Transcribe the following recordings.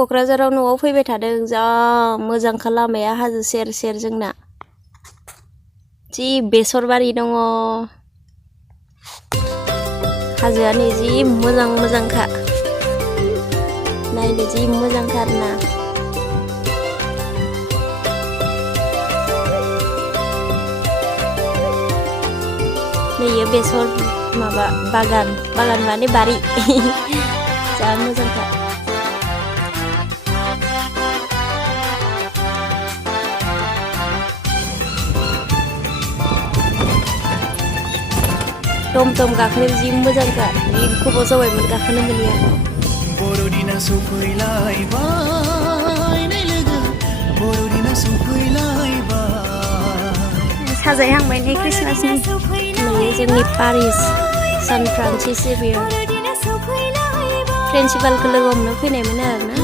क'क्राझाराव न'आव फैबाय थादों जा मोजांखा लामाया हाजो सेर सेर जोंना जि बेसर बारि दङ हाजोआनो जि मोजां मोजांखा नायनो जि मोजांथार ना नैयो बेसर माबा बागान माने बारि जा मोजांथार टम गाखोनो जि मोजांखा जि गोबाव जाबायमोन गाखोनो मोनिया बर'दिना सफैलायबाय नै लोगो बर'दिना सफैलायबाय साजायहांबाय नै क्रिसमासनि नुयो जोंनि पेरिस सान फ्रान्सिस जेभियर प्रिन्सिपालखौ लोगो हमनो फैनायमोन आरोना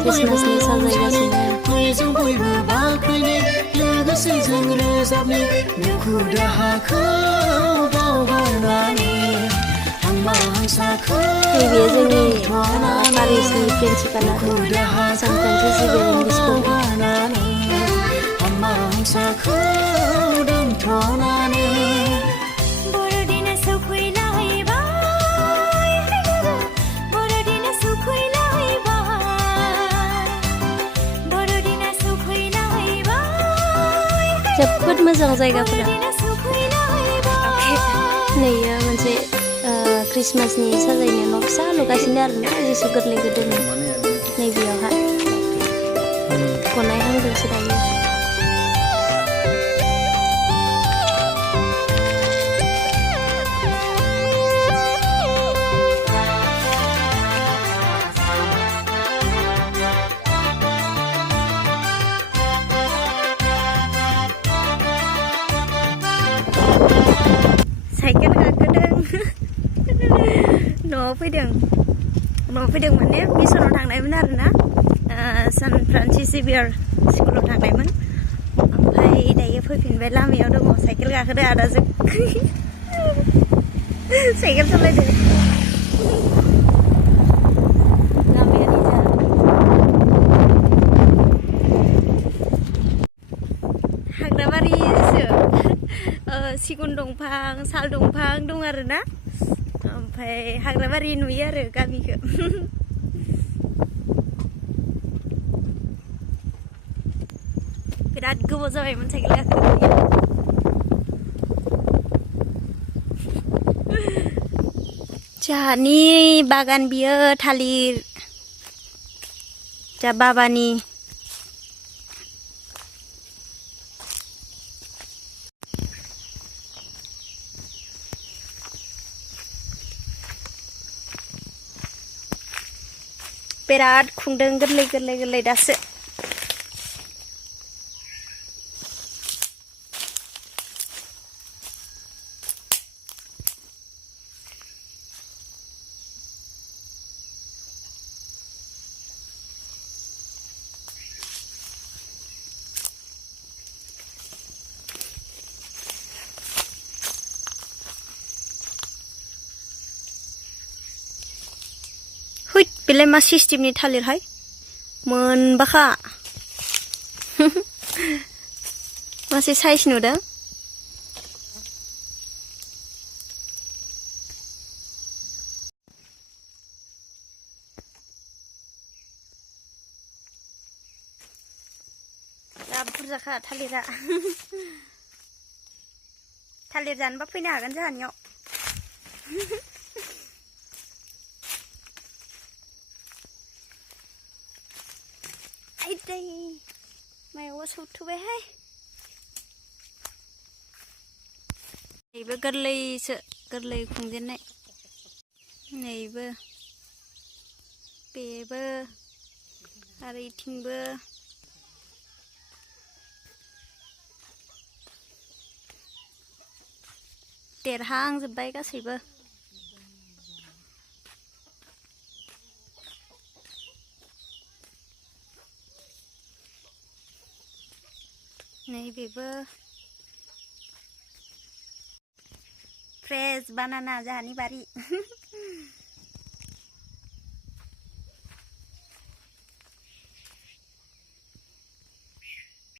क्रिसमासनि साजायगासिनो नैबे जोंनि पेरिसनि प्रिन्सिपाल आरो सान फ्रान्सिस जेभियर इंलिश स्कुल जोबोद मोजां जायगाफोरा नैयो मोनसे क्रिसमासनि साजायनो न' फिसा लुगासिनो आरोना जिसु गोरलै गोदोनि नैबेयावहा गनाय हांदोंसो दायो साइकेल गाखोदों न'आव फैदों माने मिसनाव थांनायमोन आरोना सान फ्रान्सिस जेभियर स्कुलाव थांनायमोन ओमफ्राय दायो फैफिनबाय लामायाव दङ साइकेल गाखोदो आदाजों साइकेल सालायदो लामाया निजा हाग्राबारिसो सिगुन दंफां साल दंफां दं आरोना ओमफ्राय हाग्राबारि नुयो आरो गामिखौ बिराद गोबाव जाबायमोन साइकेल गाखोनो जोंहानि बागान बियो थालिर जा बाबानि बिराद खुंदों गोरलै दासो बेलाय मा सिस्टेमनि थालिरहाय मोनबाखा मासे साइज नुदों दा बुरजाखा थालिरा थालिर जानोबा फैनो हागोन जोंहानियाव मायावबा सौथुबायहाय नैबो गोरलैसो गोरलै खुंजेननाय नैबो बेबो आरो इथिंबो देरहांजोब्बाय गासैबो नैबेबो फ्रेश बानाना जाहानि बारि